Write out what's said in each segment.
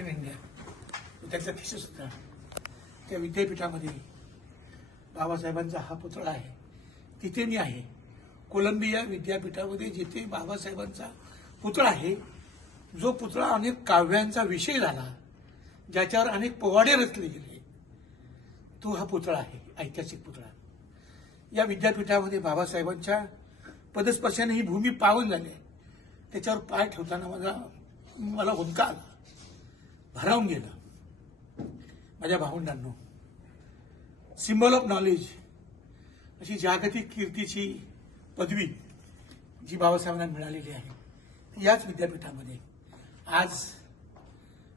India त्याचा thesis होता. त्या विद्यापीठामध्ये बाबासाहेबांचा हा पुतळा आहे. तिथे मी आहे. कोलंबिया विद्यापीठामध्ये जिथे बाबासाहेबांचा पुतळा आहे, जो पुतळा अनेक काव्यांचा विषय झाला, ज्याच्यावर अनेक पोवाडे रचले गेले, तो हा पुतळा आहे, ऐतिहासिक पुतळा. या विद्यापीठामध्ये बाबासाहेबांच्या पदस्पर्शाने ही भूमी पावन झाली आहे. त्याच्यावर पाय ठेवताना मला हुंदका आला, भारावून गेला. माझ्या भावंडांनो, सिम्बॉल ऑफ नॉलेज अशी जागतिक कीर्तीची पदवी जी बाबासाहेबांना मिळालेली आहे, याच विद्यापीठामध्ये आज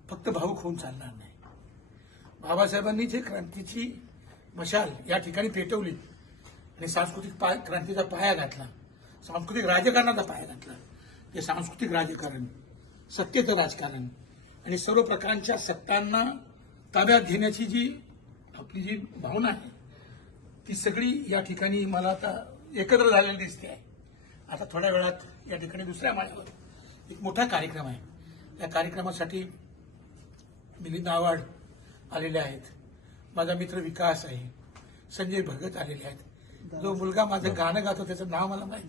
फक्त भावुक होऊन चालणार नाही. बाबासाहेबांनी जे क्रांतीची मशाल या ठिकाणी पेटवली आणि सांस्कृतिक क्रांतीचा पाया घातला, सांस्कृतिक राजकारणाचा पाया घातला, ते सांस्कृतिक राजकारण, सत्तेचं राजकारण आणि सर्व प्रकारच्या सत्तांना ताब्यात घेण्याची जी आपली जी भावना आहे, ती सगळी या ठिकाणी मला आता एकत्र झालेली दिसते आहे. आता थोड्या वेळात या ठिकाणी दुसऱ्या माळ्यावर एक मोठा कार्यक्रम आहे. या कार्यक्रमासाठी मिलिंद आव्हाड आलेले आहेत, माझा मित्र विकास आहे, संजय भगत आलेले आहेत, जो मुलगा माझं गाणं गातो त्याचं नाव मला माहिती,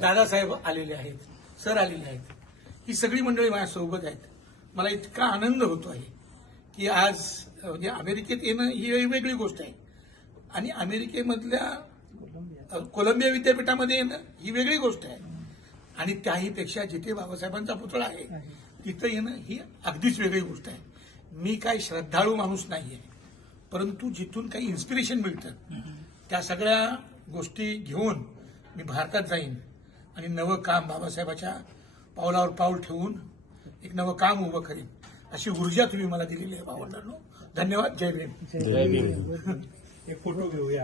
दादासाहेब आलेले आहेत, सर आलेले आहेत. ही सगळी मंडळी माझ्यासोबत आहेत. मला इतका आनंद होतो आहे की आज म्हणजे अमेरिकेत येणं ही वेगळी गोष्ट आहे आणि अमेरिकेमधल्या कोलंबिया विद्यापीठामध्ये येणं ही वेगळी गोष्ट आहे आणि त्याहीपेक्षा जिथे बाबासाहेबांचा पुतळा आहे तिथं येणं ही अगदीच वेगळी गोष्ट आहे. मी काही श्रद्धाळू माणूस नाहीये, परंतु जिथून काही इन्स्पिरेशन मिळतं त्या सगळ्या गोष्टी घेऊन मी भारतात जाईन आणि नवं काम बाबासाहेबाच्या पावलावर पाऊल ठेवून एक नवं काम उभं करीन, अशी ऊर्जा तुम्ही मला दिलेली आहे भावंडांनो. धन्यवाद. जय भीम. एक फोटो घेऊया.